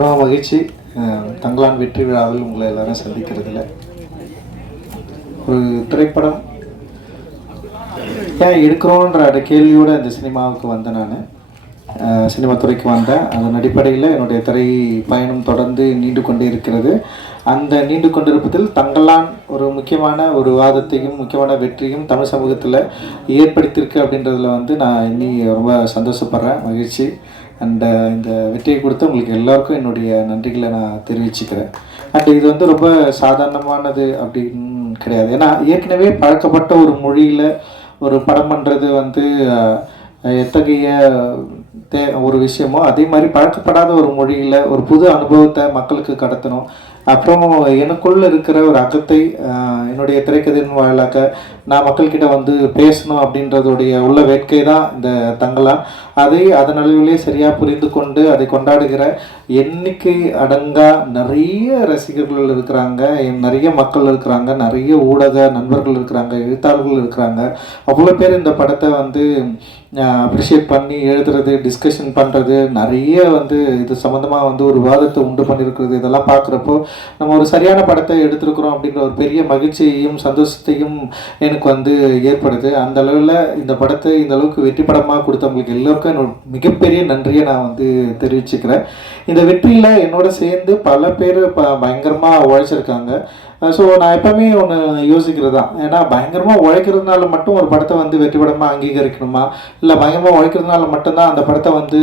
ரொம்ப மகிழ்ச்சி தங்களான் வெற்றி விழாவில் உங்களை எல்லாரும் சந்திக்கிறதுல ஒரு திரைப்படம் ஏன் எடுக்கிறோன்ற அந்த கேள்வியோடு அந்த சினிமாவுக்கு வந்தேன் நான் சினிமா துறைக்கு வந்தேன் அதன் அடிப்படையில் என்னுடைய திரை பயணம் தொடர்ந்து நீண்டு கொண்டே இருக்கிறது அந்த நீண்டு கொண்டிருப்பதில் தங்களான் ஒரு முக்கியமான ஒரு வாதத்தையும் முக்கியமான வெற்றியும் தமிழ் சமூகத்தில் ஏற்படுத்தியிருக்கு அப்படின்றதுல வந்து நான் இன்னி ரொம்ப சந்தோஷப்படுறேன் மகிழ்ச்சி அண்ட் இந்த வெற்றியை கொடுத்த உங்களுக்கு எல்லாருக்கும் என்னுடைய நன்றிகளை நான் தெரிவிச்சுக்கிறேன் அண்ட் இது வந்து ரொம்ப சாதாரணமானது அப்படின்னு கிடையாது ஏன்னா ஏற்கனவே பழக்கப்பட்ட ஒரு மொழியில் ஒரு படம் பண்ணுறது வந்து எத்தகைய தே ஒரு விஷயமோ அதே மாதிரி பழக்கப்படாத ஒரு மொழியில் ஒரு புது அனுபவத்தை மக்களுக்கு கடத்தணும் அப்புறம் எனக்குள்ளே இருக்கிற ஒரு அகத்தை என்னுடைய திரைக்கதையின் வாயிலாக நான் மக்கள்கிட்ட வந்து பேசணும் அப்படின்றதுடைய உள்ள வேட்கை தான் இந்த தங்கலாம் அதை அதன் அளவிலே சரியாக புரிந்து கொண்டு அதை கொண்டாடுகிற எண்ணிக்கை அடங்கா நிறைய ரசிகர்கள் இருக்கிறாங்க நிறைய மக்கள் இருக்கிறாங்க நிறைய ஊடக நண்பர்கள் இருக்கிறாங்க எழுத்தாளர்கள் இருக்கிறாங்க அவ்வளோ பேர் இந்த படத்தை வந்து அப்ரிஷியேட் பண்ணி எழுதுறது டிஸ்கஷன் பண்ணுறது நிறைய வந்து இது சம்மந்தமாக வந்து ஒரு விவாதத்தை உண்டு பண்ணியிருக்கிறது இதெல்லாம் பார்க்குறப்போ நம்ம ஒரு சரியான படத்தை எடுத்துருக்குறோம் அப்படின்ற ஒரு பெரிய மகிழ்ச்சியையும் சந்தோஷத்தையும் எனக்கு வந்து ஏற்படுது அந்த அளவில் இந்த படத்தை இந்த அளவுக்கு வெற்றி படமாக கொடுத்தவங்களுக்கு எல்லோருக்கும் என்னோட மிகப்பெரிய நன்றியை நான் வந்து தெரிவிச்சுக்கிறேன் இந்த வெற்றியில் என்னோட சேர்ந்து பல பேர் இப்போ பயங்கரமாக உழைச்சிருக்காங்க ஸோ நான் எப்போவுமே ஒன்று யோசிக்கிறது தான் ஏன்னா பயங்கரமாக உழைக்கிறதுனால மட்டும் ஒரு படத்தை வந்து வெற்றி படமாக அங்கீகரிக்கணுமா இல்லை பயங்கரமாக உழைக்கிறதுனால மட்டும்தான் அந்த படத்தை வந்து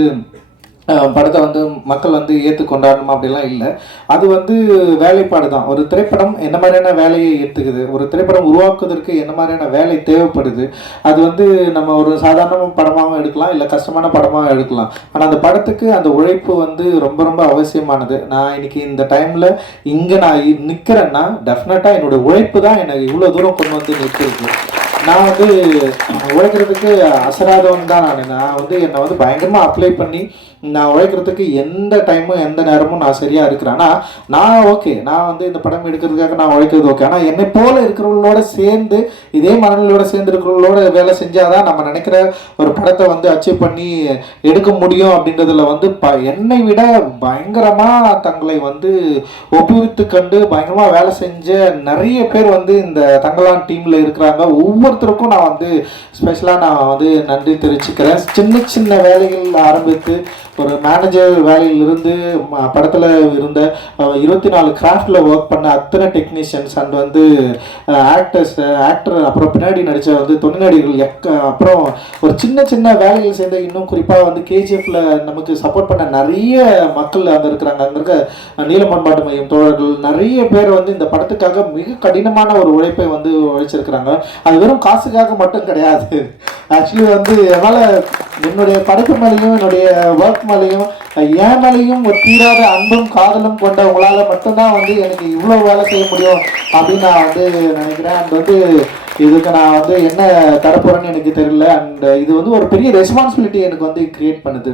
படத்தை வந்து மக்கள் வந்து ஏற்று கொண்டாடணும் அப்படிலாம் இல்லை அது வந்து வேலைப்பாடு தான் ஒரு திரைப்படம் என்ன மாதிரியான வேலையை ஏற்றுக்குது ஒரு திரைப்படம் உருவாக்குவதற்கு என்ன மாதிரியான வேலை தேவைப்படுது அது வந்து நம்ம ஒரு சாதாரண படமாகவும் எடுக்கலாம் இல்லை கஷ்டமான படமாகவும் எடுக்கலாம் ஆனால் அந்த படத்துக்கு அந்த உழைப்பு வந்து ரொம்ப ரொம்ப அவசியமானது நான் இன்னைக்கு இந்த டைமில் இங்கே நான் நிற்கிறேன்னா டெஃபினட்டாக என்னுடைய உழைப்பு தான் எனக்கு இவ்வளோ தூரம் கொண்டு வந்து நிற்கிறது நான் வந்து உழைக்கிறதுக்கு அசராதவன் தான் நான் நான் வந்து என்னை வந்து பயங்கரமாக அப்ளை பண்ணி நான் உழைக்கிறதுக்கு எந்த டைமும் எந்த நேரமும் நான் சரியாக இருக்கிறேன் ஆனால் நான் ஓகே நான் வந்து இந்த படம் எடுக்கிறதுக்காக நான் உழைக்கிறது ஓகே ஆனால் என்னை போல் இருக்கிறவங்களோட சேர்ந்து இதே மனநிலையோட சேர்ந்து இருக்கிறவங்களோட வேலை செஞ்சால் தான் நம்ம நினைக்கிற ஒரு படத்தை வந்து அச்சீவ் பண்ணி எடுக்க முடியும் அப்படின்றதுல வந்து ப என்னை விட பயங்கரமாக தங்களை வந்து ஒப்புவித்து கண்டு பயங்கரமாக வேலை செஞ்ச நிறைய பேர் வந்து இந்த தங்கலான் டீமில் இருக்கிறாங்க ஒவ்வொரு ஒவ்வொருத்தருக்கும் நான் வந்து ஸ்பெஷலாக நான் வந்து நன்றி தெரிவிச்சுக்கிறேன் சின்ன சின்ன வேலைகள் ஆரம்பித்து ஒரு மேனேஜர் வேலையிலிருந்து படத்தில் இருந்த இருபத்தி நாலு கிராஃப்டில் ஒர்க் பண்ண அத்தனை டெக்னீஷியன்ஸ் அண்ட் வந்து ஆக்டர்ஸ் ஆக்டர் அப்புறம் பின்னாடி நடித்த வந்து தொழில்நடிகர்கள் எக்க அப்புறம் ஒரு சின்ன சின்ன வேலைகள் சேர்ந்த இன்னும் குறிப்பாக வந்து கேஜிஎஃப்ல நமக்கு சப்போர்ட் பண்ண நிறைய மக்கள் அங்கே இருக்கிறாங்க அங்கே இருக்க நீலமன் மையம் தோழர்கள் நிறைய பேர் வந்து இந்த படத்துக்காக மிக கடினமான ஒரு உழைப்பை வந்து உழைச்சிருக்கிறாங்க அது வெறும் காசுக்காக மட்டும் கிடையாது ஆக்சுவலி வந்து என்னால் என்னுடைய படைப்பு மேலேயும் என்னுடைய ஒர்க் மேலையும் என் மேலையும் ஒரு தீராத அன்பும் காதலும் கொண்ட உங்களால் மட்டும்தான் வந்து எனக்கு இவ்வளோ வேலை செய்ய முடியும் அப்படின்னு நான் வந்து நினைக்கிறேன் அண்ட் வந்து இதுக்கு நான் வந்து என்ன தரப்போறேன்னு எனக்கு தெரியல அண்ட் இது வந்து ஒரு பெரிய ரெஸ்பான்சிபிலிட்டி எனக்கு வந்து கிரியேட் பண்ணுது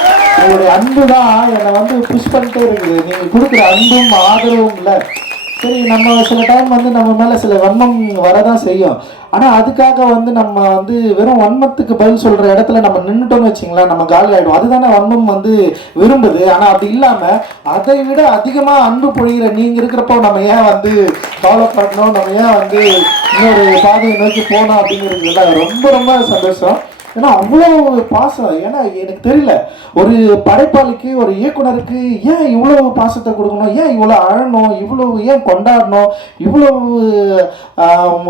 உங்களுடைய அன்பு தான் என்னை வந்து புஷ் பண்ணிட்டே இருக்குது நீங்கள் கொடுக்குற அன்பும் ஆதரவும் இல்லை சரி நம்ம சில டைம் வந்து நம்ம மேலே சில வன்மம் வரதான் செய்யும் ஆனால் அதுக்காக வந்து நம்ம வந்து வெறும் வன்மத்துக்கு பதில் சொல்கிற இடத்துல நம்ம நின்றுட்டோம்னு வச்சிங்களேன் நம்ம காலி ஆகிடும் அதுதானே வன்மம் வந்து விரும்புது ஆனால் அது இல்லாமல் அதை விட அதிகமாக அன்பு பொழிகிற நீங்கள் இருக்கிறப்போ நம்ம ஏன் வந்து ஃபாலோ பண்ணணும் நம்ம ஏன் வந்து இன்னொரு பாதையை நோக்கி போனோம் அப்படிங்கிறதுல ரொம்ப ரொம்ப சந்தோஷம் ஏன்னா அவ்வளோ பாசம் ஏன்னா எனக்கு தெரியல ஒரு படைப்பாளிக்கு ஒரு இயக்குனருக்கு ஏன் இவ்வளோ பாசத்தை கொடுக்கணும் ஏன் இவ்வளோ அழணும் இவ்வளோ ஏன் கொண்டாடணும் இவ்வளோ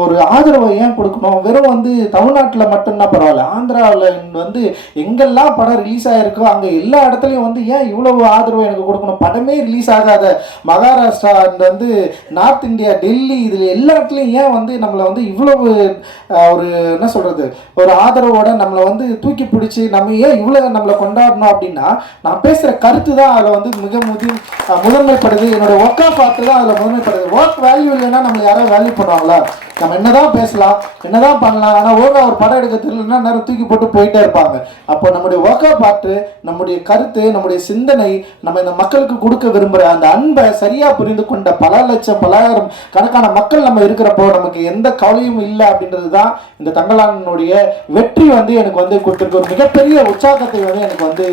ஒரு ஆதரவை ஏன் கொடுக்கணும் வெறும் வந்து தமிழ்நாட்டில் மட்டும்தான் பரவாயில்ல ஆந்திராவில் வந்து எங்கெல்லாம் படம் ரிலீஸ் ஆகிருக்கோ அங்கே எல்லா இடத்துலையும் வந்து ஏன் இவ்வளோ ஆதரவை எனக்கு கொடுக்கணும் படமே ரிலீஸ் ஆகாத மகாராஷ்டிரா வந்து நார்த் இந்தியா டெல்லி இதில் எல்லா இடத்துலையும் ஏன் வந்து நம்மளை வந்து இவ்வளவு ஒரு என்ன சொல்கிறது ஒரு ஆதரவோட நம்ம நம்மளை வந்து தூக்கி பிடிச்சி நம்ம ஏன் இவ்வளோ நம்மளை கொண்டாடணும் அப்படின்னா நான் பேசுகிற கருத்து தான் அதில் வந்து மிக முதி முதன்மைப்படுது என்னோட ஆஃப் ஆர்ட் தான் அதில் முதன்மைப்படுது ஒர்க் வேல்யூ இல்லைன்னா நம்ம யாராவது வேல்யூ பண்ணுவாங்களா நம்ம என்னதான் பேசலாம் என்னதான் பண்ணலாம் ஆனால் ஓகே ஒரு படம் எடுக்க தெரியலன்னா நேரம் தூக்கி போட்டு போயிட்டே இருப்பாங்க அப்போ நம்முடைய ஒர்க்கை பார்த்து நம்முடைய கருத்து நம்முடைய சிந்தனை நம்ம இந்த மக்களுக்கு கொடுக்க விரும்புகிற அந்த அன்பை சரியாக புரிந்து கொண்ட பல லட்சம் பலாயிரம் கணக்கான மக்கள் நம்ம இருக்கிறப்போ நமக்கு எந்த கவலையும் இல்லை அப்படின்றது தான் இந்த தங்கலானுடைய வெற்றி வந்து எனக்கு வந்து கொடுத்துருக்கு ஒரு மிகப்பெரிய உற்சாகத்தை வந்து எனக்கு வந்து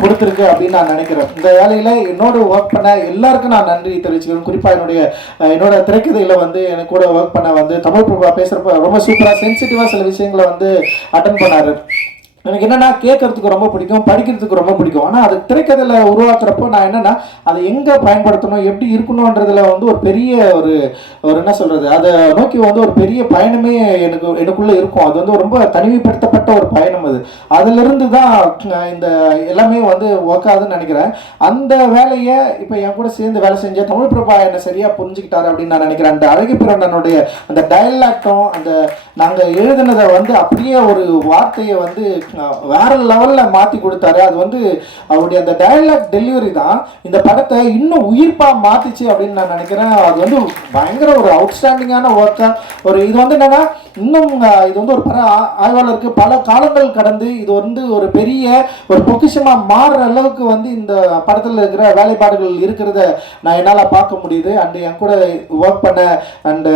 கொடுத்துருக்கு அப்படின்னு நான் நினைக்கிறேன் இந்த வேலையில் என்னோட ஒர்க் பண்ண எல்லாருக்கும் நான் நன்றி தெரிவிச்சுக்கிறேன் குறிப்பாக என்னுடைய என்னோட திரைக்கதையில் வந்து எனக்கு கூட ஒர்க் பண்ண வந்து தமிழ் பிரபா பேசுகிறப்ப ரொம்ப சூப்பராக சென்சிட்டிவாக சில விஷயங்களை வந்து அட்டன் பண்ணார் எனக்கு என்னென்னா கேட்கறதுக்கு ரொம்ப பிடிக்கும் படிக்கிறதுக்கு ரொம்ப பிடிக்கும் ஆனால் அது திரைக்கதையில் உருவாக்குறப்போ நான் என்னென்னா அதை எங்கே பயன்படுத்தணும் எப்படி இருக்கணுன்றதில் வந்து ஒரு பெரிய ஒரு ஒரு என்ன சொல்கிறது அதை நோக்கி வந்து ஒரு பெரிய பயணமே எனக்கு எனக்குள்ளே இருக்கும் அது வந்து ரொம்ப தனிமைப்படுத்தப்பட்ட ஒரு பயணம் அது அதிலிருந்து தான் இந்த எல்லாமே வந்து ஒர்க்காதுன்னு நினைக்கிறேன் அந்த வேலையை இப்போ என் கூட சேர்ந்து வேலை செஞ்ச தமிழ் பிரபா என்னை சரியாக புரிஞ்சுக்கிட்டாரு அப்படின்னு நான் நினைக்கிறேன் அந்த அழகு பிறண்டனுடைய அந்த டயலாக்டும் அந்த நாங்கள் எழுதினதை வந்து அப்படியே ஒரு வார்த்தையை வந்து வேற லெவலில் மாற்றி கொடுத்தாரு அது வந்து அவருடைய அந்த டைலாக் டெலிவரி தான் இந்த படத்தை இன்னும் உயிர்ப்பாக மாற்றிச்சு அப்படின்னு நான் நினைக்கிறேன் அது வந்து பயங்கர ஒரு அவுட்ஸ்டாண்டிங்கான ஒர்க்காக ஒரு இது வந்து என்னென்னா இன்னும் இது வந்து ஒரு பல ஆய்வாளருக்கு பல காலங்கள் கடந்து இது வந்து ஒரு பெரிய ஒரு பொக்கிஷமாக மாறுற அளவுக்கு வந்து இந்த படத்தில் இருக்கிற வேலைப்பாடுகள் இருக்கிறத நான் என்னால் பார்க்க முடியுது அண்டு என் கூட ஒர்க் பண்ண and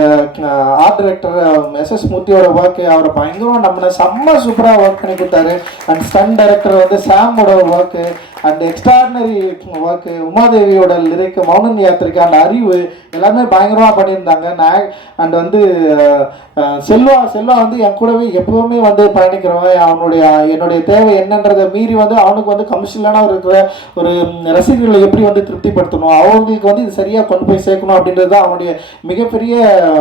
art director S S மூர்த்தியோட work அவரை பயங்கரம் நம்மளை செம்ம சூப்பராக ஒர்க் பண்ணி கொடுத்தாரு அண்ட் ஸ்டன் டைரக்டர் வந்து சாமோட ஒரு ஒர்க்கு அண்ட் எக்ஸ்ட்ராடினரி ஒர்க்கு உமாதேவியோட லிரிக் மௌனன் யாத்திரைக்கு அந்த அறிவு எல்லாமே பயங்கரமாக பண்ணியிருந்தாங்க நான் அண்ட் வந்து செல்வா செல்வா வந்து என் கூடவே எப்போவுமே வந்து பயணிக்கிறவன் அவனுடைய என்னுடைய தேவை என்னன்றதை மீறி வந்து அவனுக்கு வந்து கமிஷனான இருக்கிற ஒரு ரசிகர்களை எப்படி வந்து திருப்திப்படுத்தணும் அவங்களுக்கு வந்து இது சரியாக கொண்டு போய் சேர்க்கணும் அப்படின்றது தான் அவனுடைய மிகப்பெரிய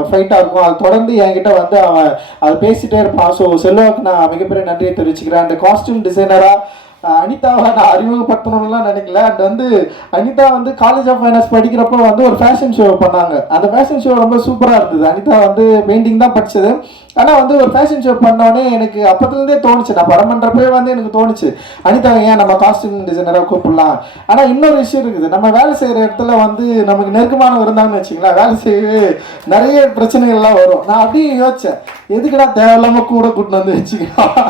ஃபைட்டாக இருக்கும் அது தொடர்ந்து என்கிட்ட வந்து அவன் அதை பேசிகிட்டே இருப்பான் ஸோ செல்வாவுக்கு நான் மிகப்பெரிய நன்றியை தெரிவிச்சுக்கிறேன் அந்த காஸ்டியூம் டிசைனராக அனிதாவை நான் அறிமுகப்படுத்தணும்லாம் நினைக்கல அண்ட் வந்து அனிதா வந்து காலேஜ் ஆஃப் ஃபைனான்ஸ் படிக்கிறப்போ வந்து ஒரு ஃபேஷன் ஷோ பண்ணாங்க அந்த ஃபேஷன் ஷோ ரொம்ப சூப்பராக இருந்தது அனிதா வந்து பெயிண்டிங் தான் படித்தது ஆனால் வந்து ஒரு ஃபேஷன் ஷோ பண்ணோடனே எனக்கு அப்போத்துலேருந்தே தோணுச்சு நான் படம் பண்ணுறப்பவே வந்து எனக்கு தோணுச்சு அனிதா ஏன் நம்ம காஸ்டியூம் டிசைனராக கூப்பிடலாம் ஆனால் இன்னொரு விஷயம் இருக்குது நம்ம வேலை செய்கிற இடத்துல வந்து நமக்கு நெருக்கமானம் இருந்தாங்கன்னு வச்சுங்களேன் வேலை செய்யவே நிறைய பிரச்சனைகள்லாம் வரும் நான் அப்படியே யோசித்தேன் எதுக்குடா தேவையில்லாமல் கூட கூட்டின்னு வந்து வச்சுக்கலாம்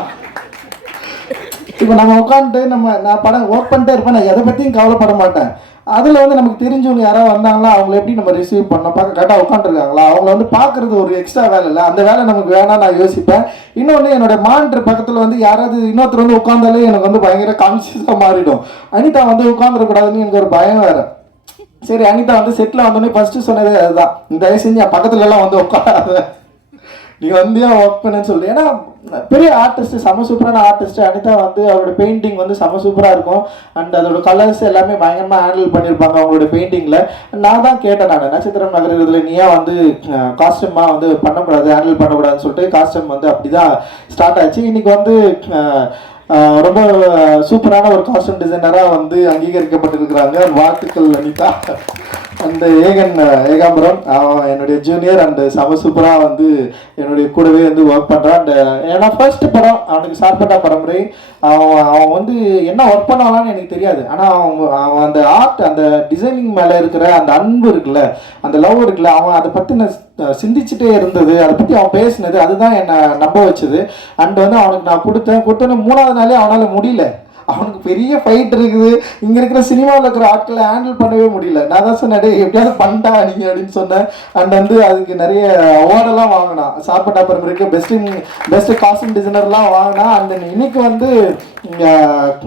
இப்போ நம்ம உட்காந்துட்டு நம்ம நான் படம் ஒர்க் பண்ணிட்டே இருப்பேன் நான் எதை பற்றியும் கவலைப்பட மாட்டேன் அதில் வந்து நமக்கு தெரிஞ்சவங்க யாராவது வந்தாங்களா அவங்கள எப்படி நம்ம ரிசீவ் பண்ணோம் பார்க்க கரெக்டாக உட்காந்துருக்காங்களா அவங்கள வந்து பார்க்குறது ஒரு எக்ஸ்ட்ரா வேலை இல்லை அந்த வேலை நமக்கு வேணாம் நான் யோசிப்பேன் இன்னொன்று என்னோடய மானிட்டர் பக்கத்தில் வந்து யாராவது இன்னொருத்தர் வந்து உட்காந்தாலே எனக்கு வந்து பயங்கர கான்சியஸாக மாறிடும் அனிதா வந்து உட்காந்துடக்கூடாதுன்னு எனக்கு ஒரு பயம் வேறு சரி அனிதா வந்து செட்டில் வந்தோடனே ஃபஸ்ட்டு சொன்னதே அதுதான் தயவு செஞ்சு பக்கத்துலலாம் வந்து உட்காராத நீ வந்து ஏன் ஒர்க் பண்ணுன்னு சொல்லு ஏன்னா பெரிய ஆர்டிஸ்ட் செம சூப்பரான ஆர்டிஸ்ட் அனிதா வந்து அவரோட பெயிண்டிங் வந்து செம சூப்பராக இருக்கும் அண்ட் அதோட கலர்ஸ் எல்லாமே பயங்கரமாக ஹேண்டில் பண்ணியிருப்பாங்க அவங்களோட பெயிண்டிங்கில் நான் தான் கேட்டேன் நான் நட்சத்திரம் நகர் இதில் ஏன் வந்து காஸ்டியூமாக வந்து பண்ணக்கூடாது ஹேண்டில் பண்ணக்கூடாதுன்னு சொல்லிட்டு காஸ்டியூம் வந்து அப்படி தான் ஸ்டார்ட் ஆச்சு இன்னைக்கு வந்து ரொம்ப சூப்பரான ஒரு காஸ்டியூம் டிசைனராக வந்து அங்கீகரிக்கப்பட்டிருக்கிறாங்க வாழ்த்துக்கள் அனிதா அந்த ஏகன் ஏகாம்பரம் அவன் என்னுடைய ஜூனியர் அண்ட் செம சூப்பராக வந்து என்னுடைய கூடவே வந்து ஒர்க் பண்ணுறான் அண்ட் ஏன்னா ஃபர்ஸ்ட் படம் அவனுக்கு சார்பட்டா பரம்பரை அவன் அவன் வந்து என்ன ஒர்க் பண்ணலான்னு எனக்கு தெரியாது ஆனால் அவன் அவன் அந்த ஆர்ட் அந்த டிசைனிங் மேலே இருக்கிற அந்த அன்பு இருக்குல்ல அந்த லவ் இருக்குல்ல அவன் அதை பற்றின சிந்திச்சுட்டே இருந்தது அதை பற்றி அவன் பேசினது அதுதான் என்னை நம்ப வச்சது அண்ட் வந்து அவனுக்கு நான் கொடுத்தேன் கொடுத்தோன்னே மூணாவது நாளே அவனால் முடியல அவனுக்கு பெரிய ஃபைட் இருக்குது இங்கே இருக்கிற சினிமாவில் இருக்கிற ஆட்களை ஹேண்டில் பண்ணவே முடியல நான் தான் சொன்னேன் எப்படியாவது பண்ணிட்டா நீங்கள் அப்படின்னு சொன்னேன் அண்ட் வந்து அதுக்கு நிறைய அவார்டெல்லாம் வாங்கினான் சாப்பிட்ட அப்புறம் இருக்க பெஸ்ட் பெஸ்ட் காஸ்டியூம் டிசைனர்லாம் வாங்கினா அண்ட் இன்னைக்கு வந்து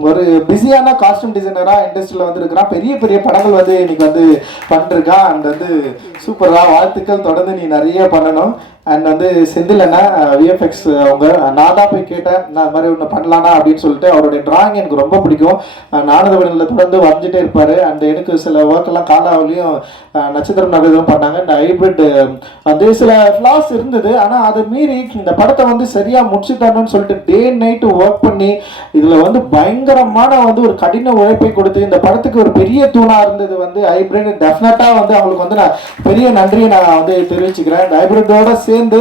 ஒரு பிஸியான காஸ்டியூம் டிசைனராக இண்டஸ்ட்ரியில் வந்து இருக்கிறான் பெரிய பெரிய படங்கள் வந்து இன்னைக்கு வந்து பண்ணிருக்கான் அண்ட் வந்து சூப்பராக வாழ்த்துக்கள் தொடர்ந்து நீ நிறைய பண்ணணும் அண்ட் வந்து செந்திலனா விஎஃப்எக்ஸ் அவங்க நான் தான் போய் கேட்டேன் நான் அது மாதிரி ஒன்று பண்ணலானா அப்படின்னு சொல்லிட்டு அவருடைய டிராயிங் எனக்கு ரொம்ப பிடிக்கும் நானது விடலில் தொடர்ந்து வரைஞ்சிட்டே இருப்பார் அண்ட் எனக்கு சில ஒர்க்கெல்லாம் காலாவிலையும் நட்சத்திரம் நகரம் பண்ணாங்க இந்த ஹைப்ரிட் வந்து சில ஃப்ளாஸ் இருந்தது ஆனால் அதை மீறி இந்த படத்தை வந்து சரியாக முடிச்சு சொல்லிட்டு டே நைட்டு ஒர்க் பண்ணி இதில் வந்து பயங்கரமான வந்து ஒரு கடின உழைப்பை கொடுத்து இந்த படத்துக்கு ஒரு பெரிய தூணாக இருந்தது வந்து ஹைப்ரிட் டெஃபினட்டாக வந்து அவங்களுக்கு வந்து நான் பெரிய நன்றியை நான் வந்து தெரிவிச்சுக்கிறேன் இந்த ஹைபிரிட்டோட சேர்ந்து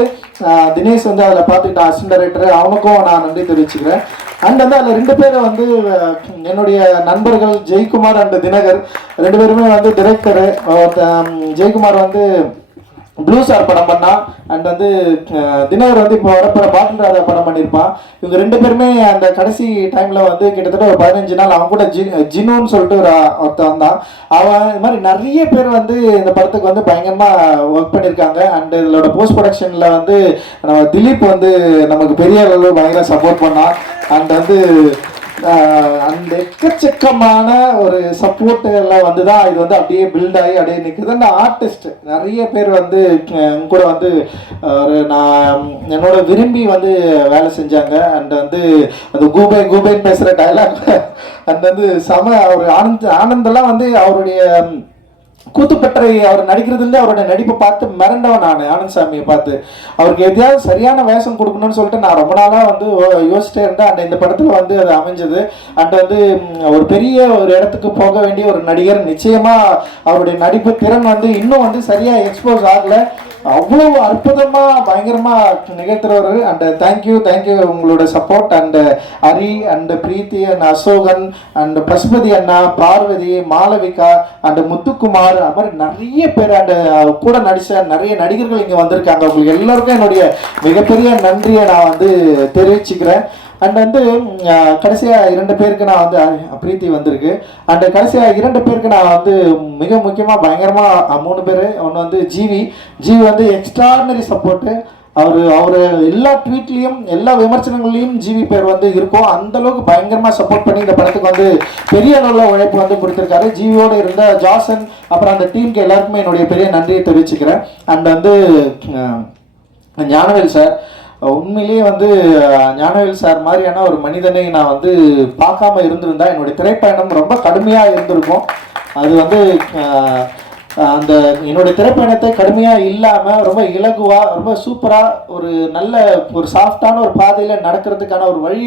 தினேஷ் வந்து அதில் பார்த்துக்கிட்ட அசிஸ்டன்ட் டைரக்டர் அவனுக்கும் நான் நன்றி தெரிவிச்சுக்கிறேன் அண்ட் வந்து அதில் ரெண்டு பேரும் வந்து என்னுடைய நண்பர்கள் ஜெய்குமார் அண்ட் தினகர் ரெண்டு பேருமே வந்து டிரெக்டரு ஜெய்குமார் வந்து ப்ளூ ஸ்டார் படம் பண்ணா அண்ட் வந்து தினகர் வந்து இப்போ வரப்போற பாட்டில் ராஜா படம் பண்ணியிருப்பான் இவங்க ரெண்டு பேருமே அந்த கடைசி டைமில் வந்து கிட்டத்தட்ட ஒரு பதினஞ்சு நாள் அவன் கூட ஜி ஜினுன்னு சொல்லிட்டு ஒரு ஒருத்தன் வந்தான் அவன் இது மாதிரி நிறைய பேர் வந்து இந்த படத்துக்கு வந்து பயங்கரமாக ஒர்க் பண்ணியிருக்காங்க அண்ட் இதோட போஸ்ட் ப்ரொடக்ஷனில் வந்து நம்ம திலீப் வந்து நமக்கு பெரிய அளவு பயங்கர சப்போர்ட் பண்ணான் அண்ட் வந்து அந்த எக்கச்சக்கமான ஒரு சப்போர்ட் எல்லாம் வந்து தான் இது வந்து அப்படியே பில்ட் ஆகி அப்படியே நிற்குது அந்த ஆர்டிஸ்ட் நிறைய பேர் வந்து கூட வந்து ஒரு நான் என்னோட விரும்பி வந்து வேலை செஞ்சாங்க அண்ட் வந்து அந்த கூபே கூபேன்னு பேசுகிற டைலாக் அந்த வந்து சம அவர் ஆனந்த் ஆனந்தெல்லாம் வந்து அவருடைய கூத்துப்பட்டறை அவர் நடிக்கிறதுல அவருடைய நடிப்பை பார்த்து மிரண்டவன் நான் ஆனந்த் சாமியை பார்த்து அவருக்கு எதையாவது சரியான வேஷம் கொடுக்கணும்னு சொல்லிட்டு நான் ரொம்ப நாளாக வந்து யோசிச்சிட்டே இருந்தேன் அண்ட் இந்த படத்தில் வந்து அது அமைஞ்சது அண்ட் வந்து ஒரு பெரிய ஒரு இடத்துக்கு போக வேண்டிய ஒரு நடிகர் நிச்சயமாக அவருடைய நடிப்பு திறன் வந்து இன்னும் வந்து சரியாக எக்ஸ்போஸ் ஆகலை அவ்வளோ அற்புதமாக பயங்கரமாக நிகழ்த்துறவர் and thank you uh, thank you உங்களோட support and uh, Hari and uh, Preethi and Asokan and Pasupathi Anna Parvathy Malavika and Muthukumar அது மாதிரி நிறைய பேர் அண்ட் கூட நடித்த நிறைய நடிகர்கள் இங்கே வந்திருக்காங்க உங்களுக்கு எல்லாருக்கும் என்னுடைய மிகப்பெரிய நன்றியை நான் வந்து தெரிவிச்சுக்கிறேன் அண்ட் வந்து கடைசியாக இரண்டு பேருக்கு நான் வந்து பிரீத்தி வந்திருக்கு அண்ட் கடைசியாக இரண்டு பேருக்கு நான் வந்து மிக முக்கியமாக பயங்கரமாக மூணு பேர் ஒன்று வந்து ஜிவி ஜிவி வந்து எக்ஸ்ட்ரானரி சப்போர்ட்டு அவர் அவர் எல்லா ட்வீட்லேயும் எல்லா விமர்சனங்கள்லையும் ஜிவி பேர் வந்து இருக்கும் அந்தளவுக்கு பயங்கரமாக சப்போர்ட் பண்ணி இந்த படத்துக்கு வந்து பெரிய அளவில் உழைப்பு வந்து கொடுத்துருக்காரு ஜிவியோடு இருந்த ஜாசன் அப்புறம் அந்த டீமுக்கு எல்லாருக்குமே என்னுடைய பெரிய நன்றியை தெரிவிச்சுக்கிறேன் அண்ட் வந்து ஞானவேல் சார் உண்மையிலேயே வந்து ஞானவேல் சார் மாதிரியான ஒரு மனிதனை நான் வந்து பார்க்காம இருந்திருந்தா என்னுடைய திரைப்பயணம் ரொம்ப கடுமையாக இருந்திருக்கும் அது வந்து அந்த என்னோட இனத்தை கடுமையாக இல்லாமல் ரொம்ப இலகுவாக ரொம்ப சூப்பராக ஒரு நல்ல ஒரு சாஃப்டான ஒரு பாதையில் நடக்கிறதுக்கான ஒரு வழி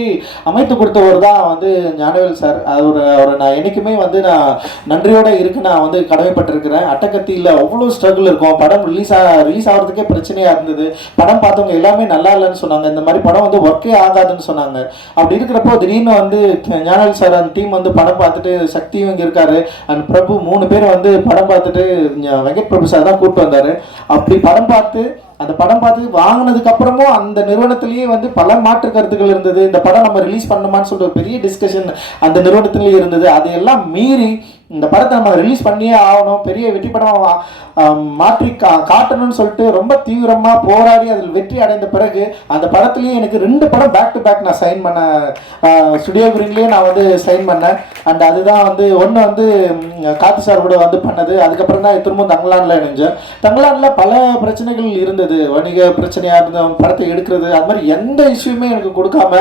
அமைத்து கொடுத்தவர் தான் வந்து ஞானவேல் சார் அவர் அவரை நான் என்றைக்குமே வந்து நான் நன்றியோடு இருக்கு நான் வந்து கடமைப்பட்டிருக்கிறேன் அட்டக்கத்தியில் அவ்வளோ ஸ்ட்ரகிள் இருக்கும் படம் ரிலீஸ் ஆக ரிலீஸ் ஆகிறதுக்கே பிரச்சனையாக இருந்தது படம் பார்த்தவங்க எல்லாமே நல்லா இல்லைன்னு சொன்னாங்க இந்த மாதிரி படம் வந்து ஒர்க்கே ஆகாதுன்னு சொன்னாங்க அப்படி இருக்கிறப்போ திடீர்னு வந்து ஞானவேல் சார் அந்த டீம் வந்து படம் பார்த்துட்டு சக்தியும் இங்கே இருக்காரு அண்ட் பிரபு மூணு பேர் வந்து படம் பார்த்துட்டு வெங்கட் பிரபு சார் தான் கூப்பிட்டு வந்தார் அப்படி படம் பார்த்து அந்த படம் பார்த்து வாங்கினதுக்கு அப்புறமும் அந்த நிறுவனத்திலேயே வந்து பல மாற்று கருத்துக்கள் இருந்தது இந்த படம் நம்ம ரிலீஸ் பண்ணுமான்னு சொல்லிட்டு பெரிய டிஸ்கஷன் அந்த நிறுவனத்திலேயே இருந்தது அதையெல்லாம் மீறி இந்த படத்தை நம்ம ரிலீஸ் பண்ணியே ஆகணும் பெரிய வெற்றி படம் மாற்றி கா காட்டணும்னு சொல்லிட்டு ரொம்ப தீவிரமாக போராடி அதில் வெற்றி அடைந்த பிறகு அந்த படத்துலேயே எனக்கு ரெண்டு படம் பேக் டு பேக் நான் சைன் பண்ண ஸ்டுடியோ கிரீன்லேயே நான் வந்து சைன் பண்ணேன் அண்ட் அதுதான் வந்து ஒன்று வந்து காத்து சார் கூட வந்து பண்ணது அதுக்கப்புறம் தான் திரும்ப தங்களாண்டில் இணைஞ்சேன் தங்களாண்டில் பல பிரச்சனைகள் இருந்தது வணிக பிரச்சனையாக இருந்த படத்தை எடுக்கிறது அது மாதிரி எந்த இஷ்யூமே எனக்கு கொடுக்காம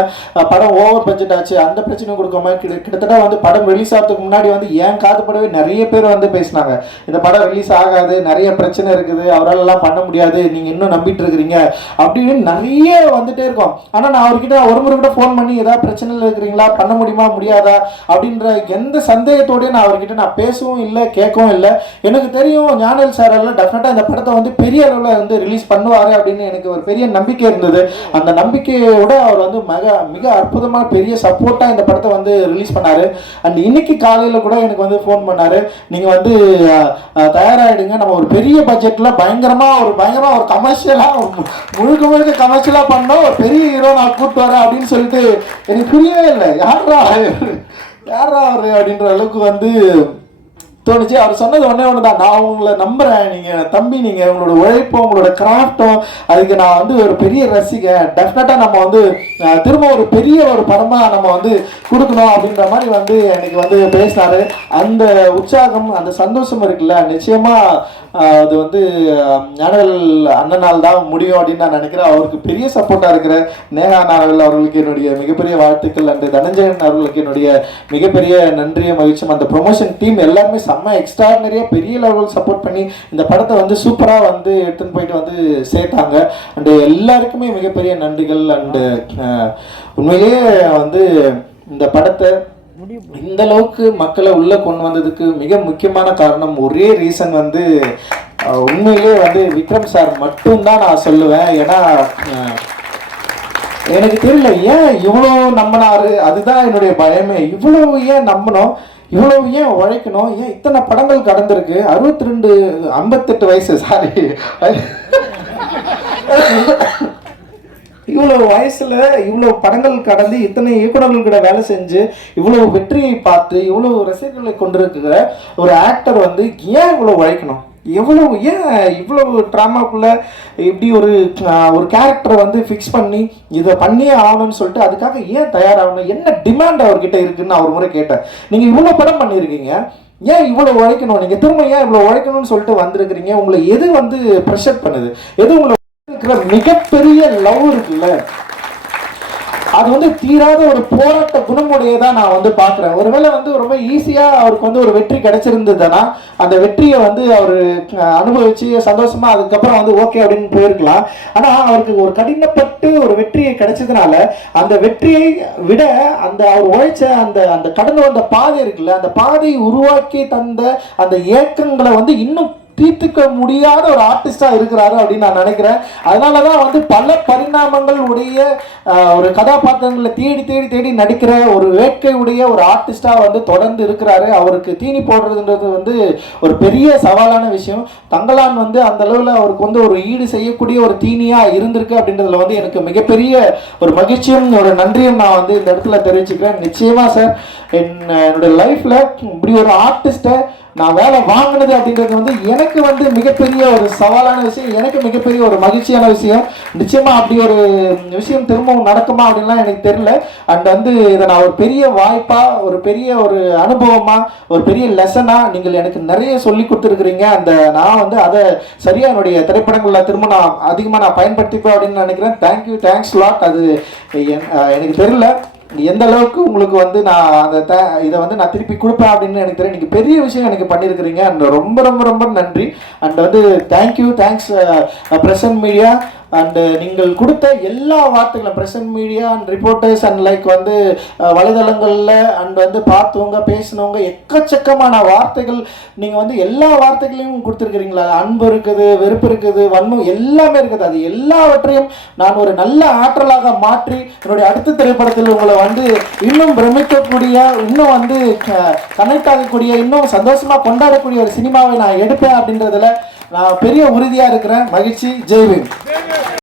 படம் ஓவர் பட்ஜெட் ஆச்சு அந்த பிரச்சனையும் கொடுக்காம கிட்டத்தட்ட வந்து படம் ரிலீஸ் ஆகிறதுக்கு முன்னாடி வந்து ஏன் காது கூடவே நிறைய பேர் வந்து பேசினாங்க இந்த படம் ரிலீஸ் ஆகாது நிறைய பிரச்சனை இருக்குது எல்லாம் பண்ண முடியாது நீங்கள் இன்னும் நம்பிட்டு இருக்கிறீங்க அப்படின்னு நிறைய வந்துட்டே இருக்கும் ஆனால் நான் அவர்கிட்ட ஒரு முறை கூட ஃபோன் பண்ணி ஏதாவது பிரச்சனை இருக்கிறீங்களா பண்ண முடியுமா முடியாதா அப்படின்ற எந்த சந்தேகத்தோடய நான் அவர்கிட்ட நான் பேசவும் இல்லை கேட்கவும் இல்லை எனக்கு தெரியும் ஞானல் சாரெல்லாம் டெஃபினட்டாக இந்த படத்தை வந்து பெரிய அளவில் வந்து ரிலீஸ் பண்ணுவார் அப்படின்னு எனக்கு ஒரு பெரிய நம்பிக்கை இருந்தது அந்த நம்பிக்கையோட அவர் வந்து மிக மிக அற்புதமான பெரிய சப்போர்ட்டாக இந்த படத்தை வந்து ரிலீஸ் பண்ணார் அண்ட் இன்னைக்கு காலையில் கூட எனக்கு வந்து ஃபோன் பண்ணார் நீங்கள் வந்து தயாராகிடுங்க நம்ம ஒரு பெரிய பட்ஜெட்டில் பயங்கரமாக ஒரு பயங்கரமாக ஒரு கமர்ஷியலாக முழுக்க முழுக்க கமர்ஷியலாக பண்ணோம் ஒரு பெரிய ஹீரோ நான் கூப்பிட்டு வரேன் அப்படின்னு சொல்லிட்டு எனக்கு புரியவே இல்லை யாரா யாரா அவர் அப்படின்ற அளவுக்கு வந்து தோணுச்சு அவர் சொன்னது ஒன்றே ஒன்று தான் நான் உங்களை நம்புகிறேன் நீங்கள் தம்பி நீங்கள் உங்களோட உழைப்பும் உங்களோட கிராஃப்டும் அதுக்கு நான் வந்து ஒரு பெரிய ரசிக டெஃபினட்டாக நம்ம வந்து திரும்ப ஒரு பெரிய ஒரு படமாக நம்ம வந்து கொடுக்கணும் அப்படின்ற மாதிரி வந்து எனக்கு வந்து பேசினார் அந்த உற்சாகம் அந்த சந்தோஷம் இருக்குல்ல நிச்சயமாக அது வந்து ஞானவேல் அண்ணனால் தான் முடியும் அப்படின்னு நான் நினைக்கிறேன் அவருக்கு பெரிய சப்போர்ட்டாக இருக்கிற நேகா நானவேல் அவர்களுக்கு என்னுடைய மிகப்பெரிய வாழ்த்துக்கள் அண்டு தனஞ்சயன் அவர்களுக்கு என்னுடைய மிகப்பெரிய நன்றிய மகிழ்ச்சியும் அந்த ப்ரொமோஷன் டீம் எல்லாருமே செம்ம எக்ஸ்ட்ராடினரியாக பெரிய லெவல் சப்போர்ட் பண்ணி இந்த படத்தை வந்து சூப்பராக வந்து எடுத்துன்னு போயிட்டு வந்து சேர்த்தாங்க அண்டு எல்லாருக்குமே மிகப்பெரிய நன்றிகள் அண்டு உண்மையிலே வந்து இந்த படத்தை இந்த அளவுக்கு மக்களை உள்ள கொண்டு வந்ததுக்கு மிக முக்கியமான காரணம் ஒரே ரீசன் வந்து உண்மையிலே வந்து விக்ரம் சார் மட்டும்தான் நான் சொல்லுவேன் ஏன்னா எனக்கு தெரியல ஏன் இவ்வளோ நம்பினாரு அதுதான் என்னுடைய பயமே இவ்வளோ ஏன் நம்பினோம் இவ்வளவு ஏன் உழைக்கணும் ஏன் இத்தனை படங்கள் கடந்திருக்கு அறுபத்தி ரெண்டு ஐம்பத்தெட்டு வயசு சாரி இவ்வளவு வயசுல இவ்வளவு படங்கள் கடந்து இத்தனை இயக்குநர்கள் கூட வேலை செஞ்சு இவ்வளவு வெற்றியை பார்த்து இவ்வளவு ரசிகர்களை கொண்டிருக்கிற ஒரு ஆக்டர் வந்து ஏன் இவ்வளவு உழைக்கணும் எவ்வளவு ஏன் இவ்வளவு ட்ராமாக்குள்ளே இப்படி ஒரு ஒரு கேரக்டரை வந்து ஃபிக்ஸ் பண்ணி இதை பண்ணியே ஆகணும்னு சொல்லிட்டு அதுக்காக ஏன் தயாராகணும் என்ன டிமாண்ட் அவர்கிட்ட இருக்குன்னு அவர் முறை கேட்டேன் நீங்கள் இவ்வளோ படம் பண்ணியிருக்கீங்க ஏன் இவ்வளோ உழைக்கணும் நீங்கள் திரும்ப ஏன் இவ்வளோ உழைக்கணும்னு சொல்லிட்டு வந்திருக்கிறீங்க உங்களை எது வந்து ப்ரெஷர் பண்ணுது எது உங்களை இருக்கிற மிகப்பெரிய லவ் இருக்குல்ல அது வந்து தீராத ஒரு போராட்ட குணமுடையதா நான் வந்து பார்க்குறேன் ஒருவேளை வந்து ரொம்ப ஈஸியாக அவருக்கு வந்து ஒரு வெற்றி கிடைச்சிருந்ததுன்னா அந்த வெற்றியை வந்து அவர் அனுபவிச்சு சந்தோஷமா அதுக்கப்புறம் வந்து ஓகே அப்படின்னு போயிருக்கலாம் ஆனால் அவருக்கு ஒரு கடினப்பட்டு ஒரு வெற்றியை கிடைச்சதுனால அந்த வெற்றியை விட அந்த அவர் உழைச்ச அந்த அந்த கடந்து வந்த பாதை இருக்குல்ல அந்த பாதையை உருவாக்கி தந்த அந்த ஏக்கங்களை வந்து இன்னும் தீர்த்துக்க முடியாத ஒரு ஆர்டிஸ்டாக இருக்கிறாரு அப்படின்னு நான் நினைக்கிறேன் அதனால தான் வந்து பல பரிணாமங்கள் உடைய ஒரு கதாபாத்திரங்களை தேடி தேடி தேடி நடிக்கிற ஒரு வேட்கை உடைய ஒரு ஆர்டிஸ்டாக வந்து தொடர்ந்து இருக்கிறாரு அவருக்கு தீனி போடுறதுன்றது வந்து ஒரு பெரிய சவாலான விஷயம் தங்கலான் வந்து அந்த அளவில் அவருக்கு வந்து ஒரு ஈடு செய்யக்கூடிய ஒரு தீனியாக இருந்திருக்கு அப்படின்றதுல வந்து எனக்கு மிகப்பெரிய ஒரு மகிழ்ச்சியும் ஒரு நன்றியும் நான் வந்து இந்த இடத்துல தெரிவிச்சுக்கிறேன் நிச்சயமாக சார் என்னுடைய லைஃப்பில் இப்படி ஒரு ஆர்டிஸ்ட்டை நான் வேலை வாங்கினது அப்படின்றது வந்து எனக்கு எனக்கு வந்து மிகப்பெரிய ஒரு சவாலான விஷயம் எனக்கு மிகப்பெரிய ஒரு மகிழ்ச்சியான விஷயம் நிச்சயமாக அப்படி ஒரு விஷயம் திரும்பவும் நடக்குமா அப்படின்லாம் எனக்கு தெரியல அண்ட் வந்து இதை நான் ஒரு பெரிய வாய்ப்பாக ஒரு பெரிய ஒரு அனுபவமாக ஒரு பெரிய லெசனாக நீங்கள் எனக்கு நிறைய சொல்லி கொடுத்துருக்குறீங்க அந்த நான் வந்து அதை சரியாக என்னுடைய திரைப்படங்களில் திரும்ப நான் அதிகமாக நான் பயன்படுத்திப்பேன் அப்படின்னு நினைக்கிறேன் தேங்க்யூ தேங்க்ஸ் லாட் அது எனக்கு தெரியல எந்த அளவுக்கு உங்களுக்கு வந்து நான் அந்த த இதை வந்து நான் திருப்பி கொடுப்பேன் அப்படின்னு நினைக்கிறேன் நீங்கள் பெரிய விஷயம் எனக்கு பண்ணியிருக்கிறீங்க அண்ட் ரொம்ப ரொம்ப ரொம்ப நன்றி அண்ட் வந்து thank you thanks present media and uh, நீங்கள் கொடுத்த எல்லா வார்த்தைகளும் present media and reporters and like வந்து uh, வலைதளங்களில் அண்ட் வந்து பார்த்தவங்க பேசினவங்க எக்கச்சக்கமான வார்த்தைகள் நீங்கள் வந்து எல்லா வார்த்தைகளையும் கொடுத்துருக்குறீங்களா அன்பு இருக்குது வெறுப்பு இருக்குது வன்மம் எல்லாமே இருக்குது அது எல்லாவற்றையும் நான் ஒரு நல்ல ஆற்றலாக மாற்றி என்னுடைய அடுத்த திரைப்படத்தில் உங்களை வந்து இன்னும் பிரமிக்கக்கூடிய இன்னும் வந்து கனெக்ட் uh, ஆகக்கூடிய இன்னும் சந்தோஷமாக கொண்டாடக்கூடிய ஒரு சினிமாவை நான் எடுப்பேன் அப்படின்றதுல நான் பெரிய உறுதியாக இருக்கிறேன் மகிழ்ச்சி ஜெய்வின்